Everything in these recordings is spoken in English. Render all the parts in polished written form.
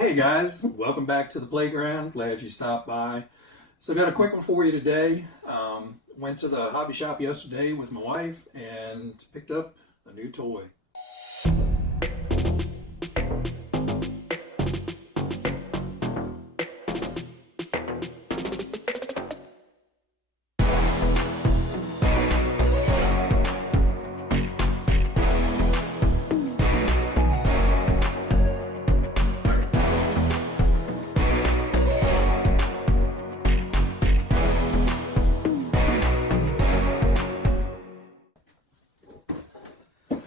Hey guys, welcome back to the playground. Glad you stopped by. So got a quick one for you today. Went to the hobby shop yesterday with my wife and picked up a new toy.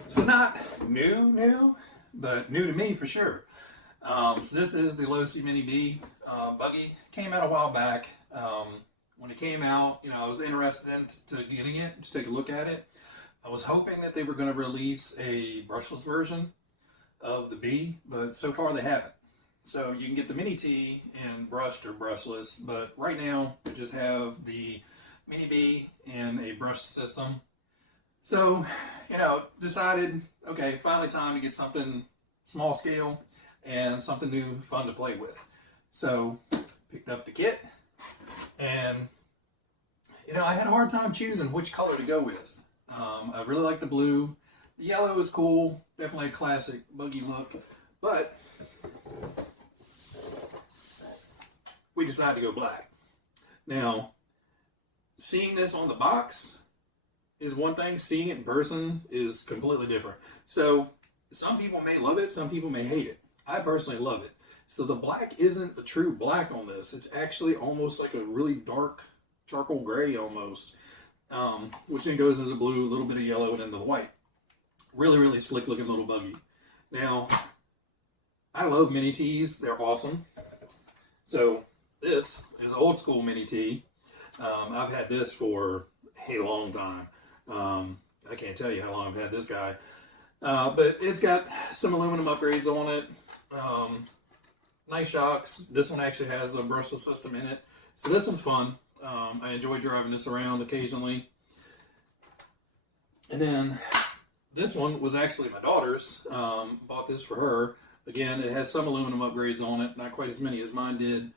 So not new, but new to me for sure. So this is the Losi Mini B buggy. Came out a while back. When it came out, I was interested into getting it, to take a look at it. I was hoping that they were going to release a brushless version of the B, but so far they haven't. So you can get the Mini T in brushed or brushless, but right now we just have the Mini B in a brush system. So, decided, okay, finally time to get something small scale and something new, fun to play with. So, picked up the kit, and, I had a hard time choosing which color to go with. I really like the blue. The yellow is cool, definitely a classic buggy look, but we decided to go black. Now, seeing this on the box is one thing, seeing it in person is completely different. So some people may love it, some people may hate it. I personally love it. So the black isn't a true black on this. It's actually almost like a really dark charcoal gray almost, which then goes into the blue, a little bit of yellow, and into the white. Really, really slick looking little buggy. Now, I love Mini Ts. They're awesome. So this is old school Mini T. I've had this for a long time. I can't tell you how long I've had this guy, but it's got some aluminum upgrades on it, nice shocks. This one actually has a brushless system in it, so this one's fun. I enjoy driving this around occasionally. And then this one was actually my daughter's. Bought this for her. Again, it has some aluminum upgrades on it, not quite as many as mine did.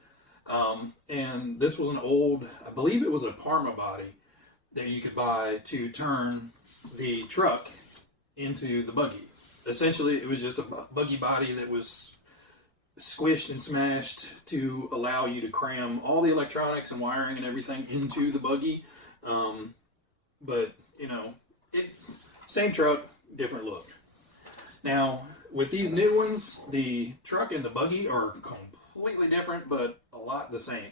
And this was an old, I believe it was a Parma body that you could buy to turn the truck into the buggy. Essentially, it was just a buggy body that was squished and smashed to allow you to cram all the electronics and wiring and everything into the buggy. But, same truck, different look. Now, with these new ones, the truck and the buggy are completely different, but a lot the same.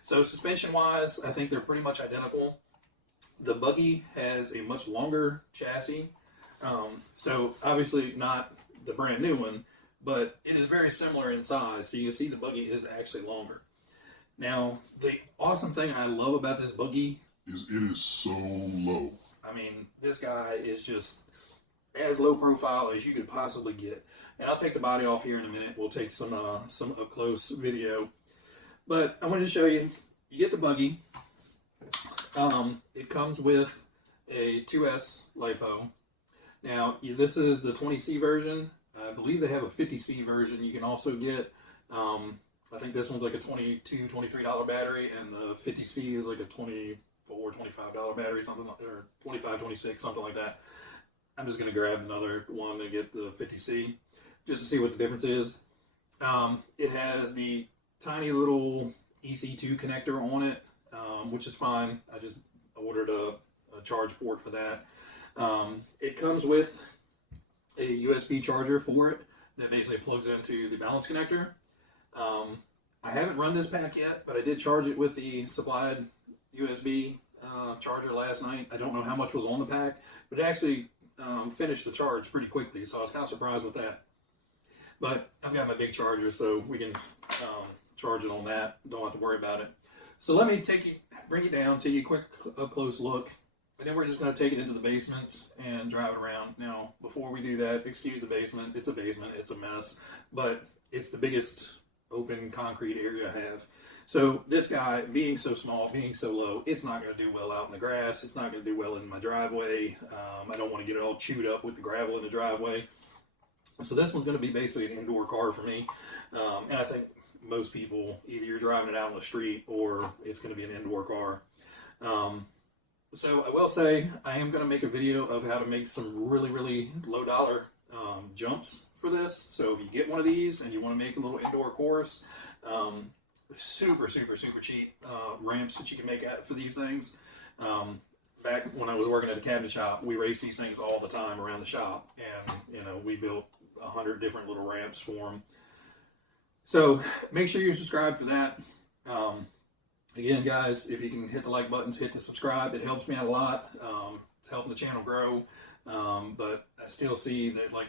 So suspension-wise, I think they're pretty much identical. The buggy has a much longer chassis, so obviously not the brand new one, but it is very similar in size, so you can see the buggy is actually longer. Now, the awesome thing I love about this buggy is it is so low. I mean, this guy is just as low profile as you could possibly get. And I'll take the body off here in a minute. We'll take some up-close video. But I wanted to show you, you get the buggy. It comes with a 2S LiPo. Now, this is the 20C version. I believe they have a 50C version you can also get. I think this one's like a $22, $23 battery, and the 50C is like a $24, $25 battery, something like that, or $25, $26, something like that. I'm just going to grab another one and get the 50C just to see what the difference is. It has the tiny little EC2 connector on it, which is fine. I just ordered a charge port for that. It comes with a USB charger for it that basically plugs into the balance connector. I haven't run this pack yet, but I did charge it with the supplied USB charger last night. I don't know how much was on the pack, but it actually finished the charge pretty quickly, so I was kind of surprised with that. But I've got my big charger, so we can charge it on that. Don't have to worry about it. So let me bring you down, take you a quick up-close look, and then we're just going to take it into the basement and drive it around. Now, before we do that, excuse the basement. It's a basement. It's a mess, but it's the biggest open concrete area I have. So this guy, being so small, being so low, it's not going to do well out in the grass. It's not going to do well in my driveway. I don't want to get it all chewed up with the gravel in the driveway. So this one's going to be basically an indoor car for me. And I think most people, either you're driving it out on the street or it's going to be an indoor car. So I will say I am going to make a video of how to make some really, really low dollar jumps for this. So if you get one of these and you want to make a little indoor course, super cheap ramps that you can make for these things. Back when I was working at a cabinet shop, we raced these things all the time around the shop, and you know, we built 100 different little ramps for them. So make sure you subscribe for that. Again, guys, if you can hit the like buttons, hit the subscribe, it helps me out a lot. It's helping the channel grow. But I still see that like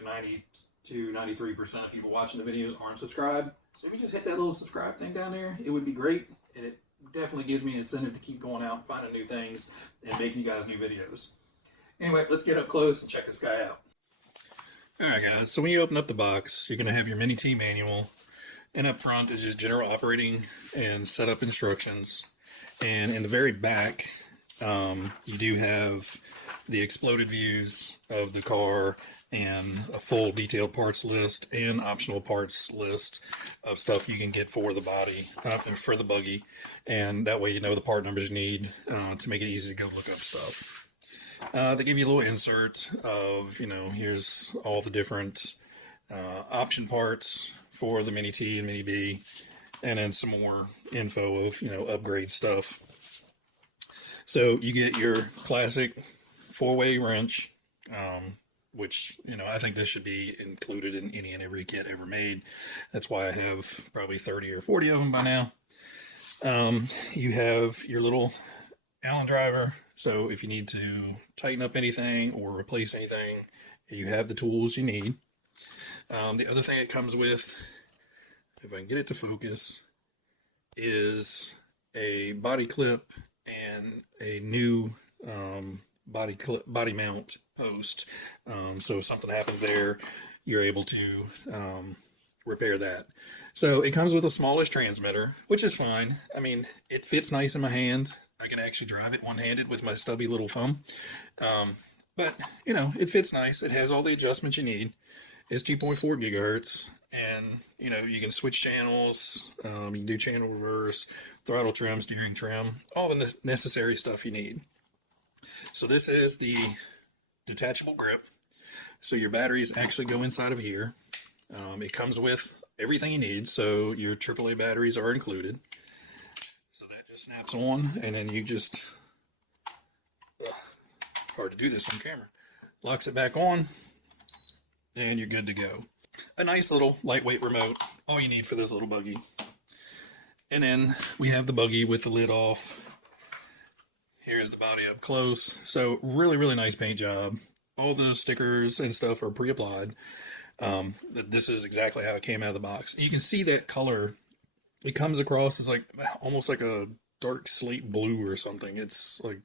92-93% of people watching the videos aren't subscribed. So if you just hit that little subscribe thing down there, it would be great. And it definitely gives me an incentive to keep going out, finding new things, and making you guys new videos. Anyway, let's get up close and check this guy out. Alright guys, so when you open up the box, you're going to have your Mini T manual. And up front is just general operating and setup instructions. And in the very back, you do have the exploded views of the car and a full detailed parts list and optional parts list of stuff you can get for the body, for the buggy. And that way you know the part numbers you need to make it easy to go look up stuff. They give you a little insert of, you know, here's all the different option parts for the Mini T and Mini B, and then some more info of, you know, upgrade stuff. So you get your classic 4-way wrench, which, you know, I think this should be included in any and every kit ever made. That's why I have probably 30 or 40 of them by now. You have your little Allen driver, so if you need to tighten up anything or replace anything, you have the tools you need. The other thing it comes with, if I can get it to focus, is a body clip and a new body mount post. So if something happens there, you're able to repair that. So it comes with a smallish transmitter, which is fine. I mean, it fits nice in my hand. I can actually drive it one-handed with my stubby little thumb. But, you know, it fits nice. It has all the adjustments you need. It's 2.4 gigahertz, and you know, you can switch channels, you can do channel reverse, throttle trim, steering trim, all the necessary stuff you need. So this is the detachable grip, so your batteries actually go inside of here. It comes with everything you need, so your AAA batteries are included. So that just snaps on, and then you just, hard to do this on camera, locks it back on, and you're good to go. A nice little lightweight remote, all you need for this little buggy. And then we have the buggy with the lid off. Here's the body up close. So really nice paint job. All the stickers and stuff are pre-applied. This is exactly how it came out of the box. You can see that color. It comes across as like almost like a dark slate blue or something. It's like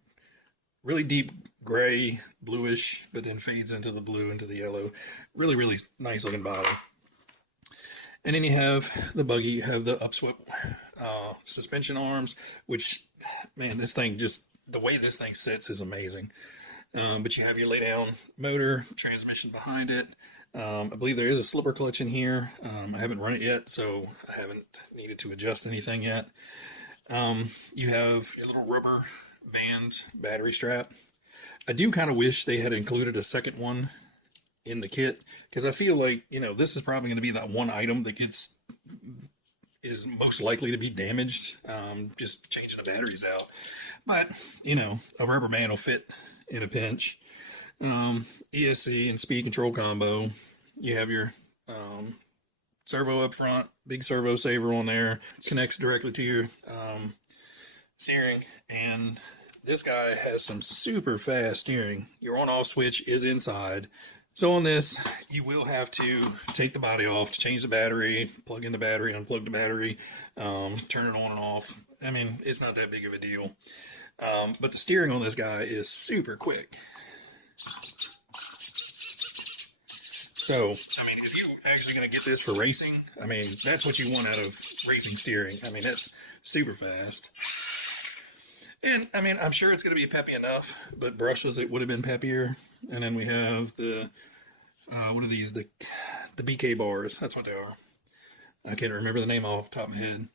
really deep gray, bluish, but then fades into the blue, into the yellow. Really nice looking body. And then you have the buggy, you have the upswept suspension arms, which, man, this thing just, the way this thing sits is amazing. But you have your lay down motor, transmission behind it. I believe there is a slipper clutch in here. I haven't run it yet, so I haven't needed to adjust anything yet. You have your little rubber band battery strap. I do kind of wish they had included a second one in the kit, because I feel like, you know, this is probably going to be that one item that is most likely to be damaged, just changing the batteries out. But, you know, a rubber band will fit in a pinch. ESC and speed control combo. You have your servo up front, big servo saver on there, connects directly to your steering, and this guy has some super fast steering. Your on-off switch is inside. So on this, you will have to take the body off to change the battery, plug in the battery, unplug the battery, turn it on and off. I mean, it's not that big of a deal. But the steering on this guy is super quick. So, I mean, if you're actually going to get this for racing, I mean, that's what you want out of racing steering. I mean, that's super fast. And, I mean, I'm sure it's going to be peppy enough, but brushless, it would have been peppier. And then we have the, what are these? The the BK bars. That's what they are. I can't remember the name off the top of my head.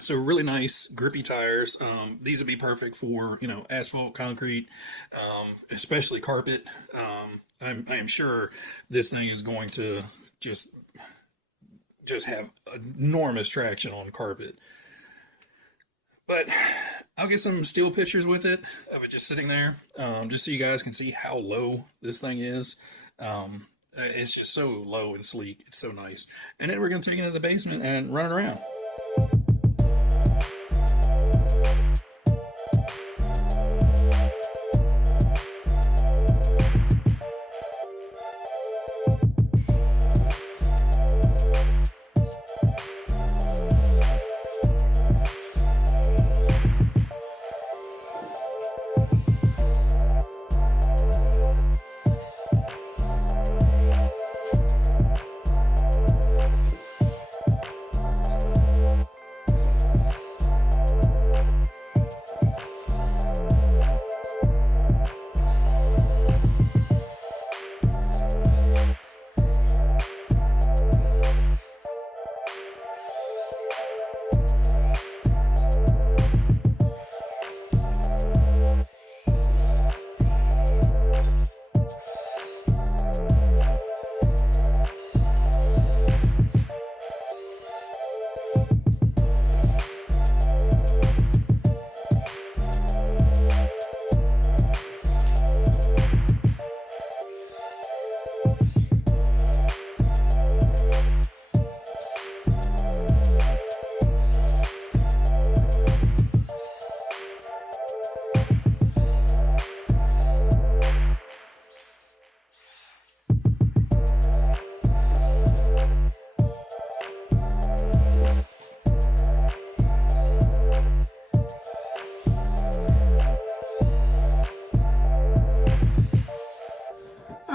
So really nice grippy tires. These would be perfect for, you know, asphalt, concrete, especially carpet. I am sure this thing is going to just have enormous traction on carpet. But I'll get some still pictures with it of it just sitting there, just so you guys can see how low this thing is. It's just so low and sleek. It's so nice. And then we're going to take it into the basement and run it around.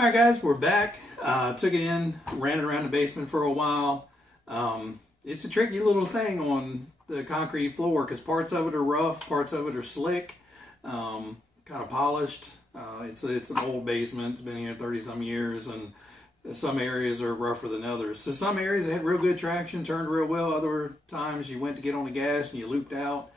Alright guys, we're back. Took it in, ran it around the basement for a while. It's a tricky little thing on the concrete floor because parts of it are rough, parts of it are slick, kind of polished. It's an old basement. It's been here 30 some years, and some areas are rougher than others. So some areas had real good traction, turned real well. Other times you went to get on the gas and you looped out.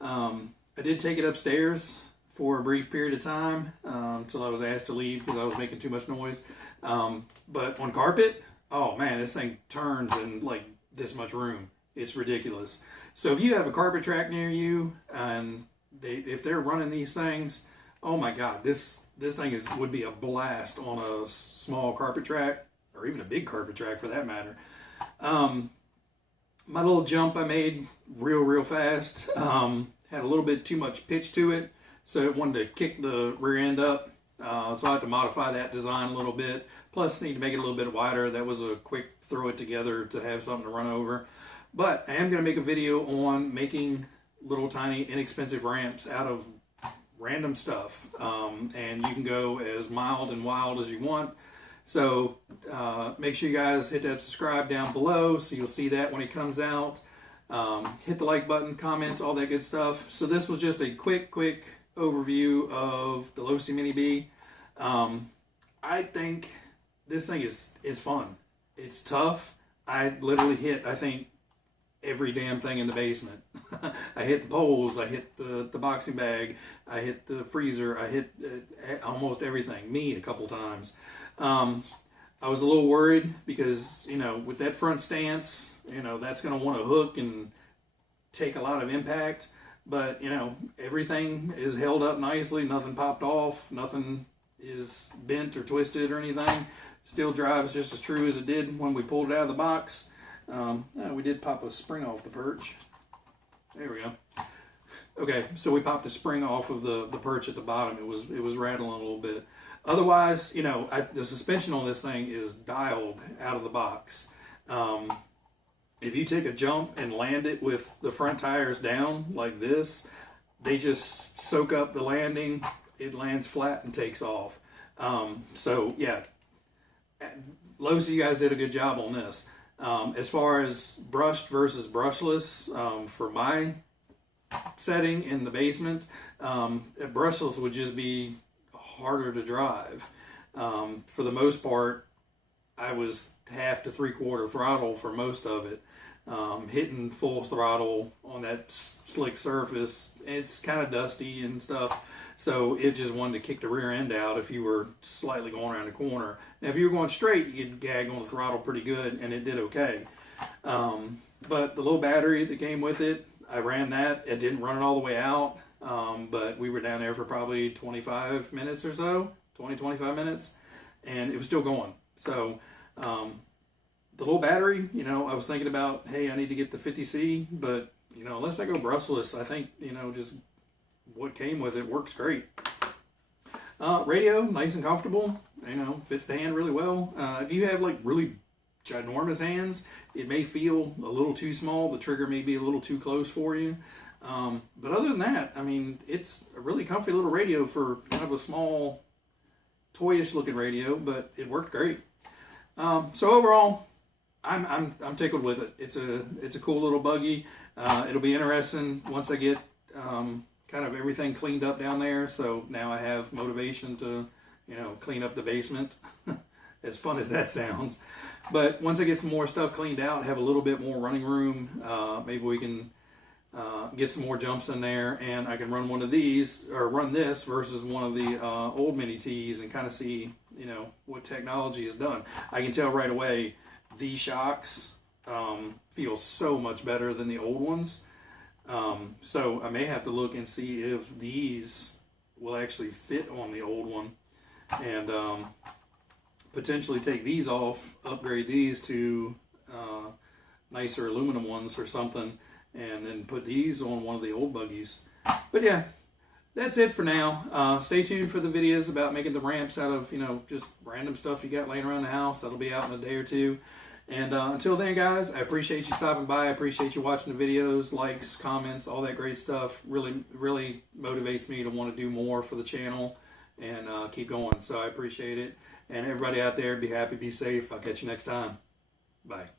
I did take it upstairs for a brief period of time until I was asked to leave because I was making too much noise. But on carpet, oh man, this thing turns in like this much room. It's ridiculous. So if you have a carpet track near you and if they're running these things, oh my God, this thing would be a blast on a small carpet track or even a big carpet track for that matter. My little jump I made real fast had a little bit too much pitch to it. So it wanted to kick the rear end up, so I had to modify that design a little bit. Plus, need to make it a little bit wider. That was a quick throw it together to have something to run over. But I am going to make a video on making little tiny inexpensive ramps out of random stuff. And you can go as mild and wild as you want. So make sure you guys hit that subscribe down below so you'll see that when it comes out. Hit the like button, comment, all that good stuff. So this was just a quick overview of the Losi Mini B. I think this thing is fun. It's tough. I literally hit, I think, every damn thing in the basement. I hit the poles, I hit the boxing bag, I hit the freezer, I hit almost everything. Me a couple times. I was a little worried because, you know, with that front stance, you know, that's going to want to hook and take a lot of impact. But, you know, everything is held up nicely. Nothing popped off. Nothing is bent or twisted or anything. Still drives just as true as it did when we pulled it out of the box. We did pop a spring off the perch. There we go. Okay, so we popped a spring off of the perch at the bottom. It was rattling a little bit. Otherwise, you know, the suspension on this thing is dialed out of the box. If you take a jump and land it with the front tires down like this, they just soak up the landing. It lands flat and takes off. So yeah, Losi, you guys did a good job on this. As far as brushed versus brushless, for my setting in the basement, brushless would just be harder to drive. For the most part, I was half to 3/4 throttle for most of it. Hitting full throttle on that slick surface, it's kind of dusty and stuff, so it just wanted to kick the rear end out if you were slightly going around the corner. Now if you were going straight, you could gag on the throttle pretty good, and it did okay. But the little battery that came with it, I ran that. It didn't run it all the way out, but we were down there for probably 25 minutes or so, 25 minutes, and it was still going. So the little battery, you know, I was thinking about, hey, I need to get the 50C, but, you know, unless I go brushless, I think, you know, just what came with it works great. Radio, nice and comfortable, you know, fits the hand really well. If you have like really ginormous hands, it may feel a little too small. The trigger may be a little too close for you. But other than that, I mean, it's a really comfy little radio for kind of a small, toyish looking radio, but it worked great. So overall, I'm tickled with it. It's a cool little buggy. It'll be interesting once I get kind of everything cleaned up down there. So now I have motivation to, you know, clean up the basement. As fun as that sounds. But once I get some more stuff cleaned out, have a little bit more running room, maybe we can get some more jumps in there, and I can run one of these, or run this versus one of the old Mini T's, and kind of see, you know, what technology has done. I can tell right away these shocks feel so much better than the old ones. So I may have to look and see if these will actually fit on the old one, and potentially take these off, upgrade these to nicer aluminum ones or something, and then put these on one of the old buggies. But yeah, that's it for now. Stay tuned for the videos about making the ramps out of, you know, just random stuff you got laying around the house. That'll be out in a day or two. And until then, guys, I appreciate you stopping by. I appreciate you watching the videos, likes, comments, all that great stuff. Really, really motivates me to want to do more for the channel and keep going. So I appreciate it. And everybody out there, be happy, be safe. I'll catch you next time. Bye.